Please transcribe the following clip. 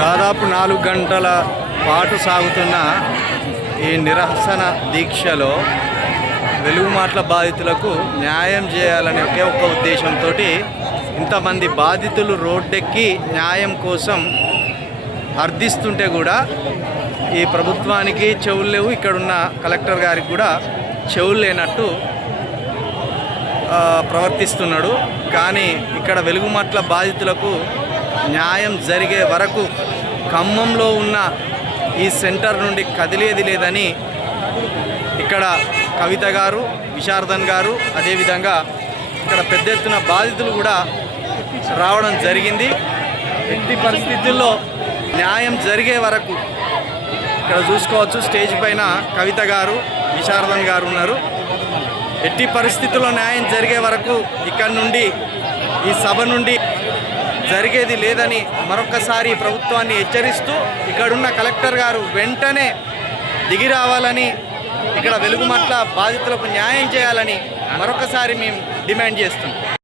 దాదాపు 4 గంటల పాటు సాగుతున్న ఈ నిరసన దీక్షలో వెలుగుమాట్ల బాధితులకు న్యాయం చేయాలనే ఒకే ఒక్క ఉద్దేశంతో ఇంతమంది బాధితులు రోడ్డెక్కి న్యాయం కోసం అర్థిస్తుంటే కూడా ఈ ప్రభుత్వానికి చెవులు లేవు, ఇక్కడున్న కలెక్టర్ గారికి కూడా చెవులు లేనట్టు ప్రవర్తిస్తున్నాడు. కానీ ఇక్కడ వెలుగుమాట్ల బాధితులకు న్యాయం జరిగే వరకు ఖమ్మంలో ఉన్న ఈ సెంటర్ నుండి కదిలేది లేదని ఇక్కడ కవిత గారు, విశారదన్ గారు, అదేవిధంగా ఇక్కడ పెద్ద ఎత్తున బాధితులు కూడా రావడం జరిగింది. ఎట్టి పరిస్థితుల్లో న్యాయం జరిగే వరకు ఇక్కడ చూసుకోవచ్చు, స్టేజ్ పైన కవిత గారు, విశారదన్ గారు ఉన్నారు. ఎట్టి పరిస్థితుల్లో న్యాయం జరిగే వరకు ఇక్కడ నుండి ఈ సభ నుండి జరిగేది లేదని మరొకసారి ప్రభుత్వాన్ని హెచ్చరిస్తూ ఇక్కడున్న కలెక్టర్ గారు వెంటనే దిగి రావాలని, ఇక్కడ వెలుగుమాట్ల బాధితులకు న్యాయం చేయాలని మరొకసారి మేము డిమాండ్ చేస్తున్నాం.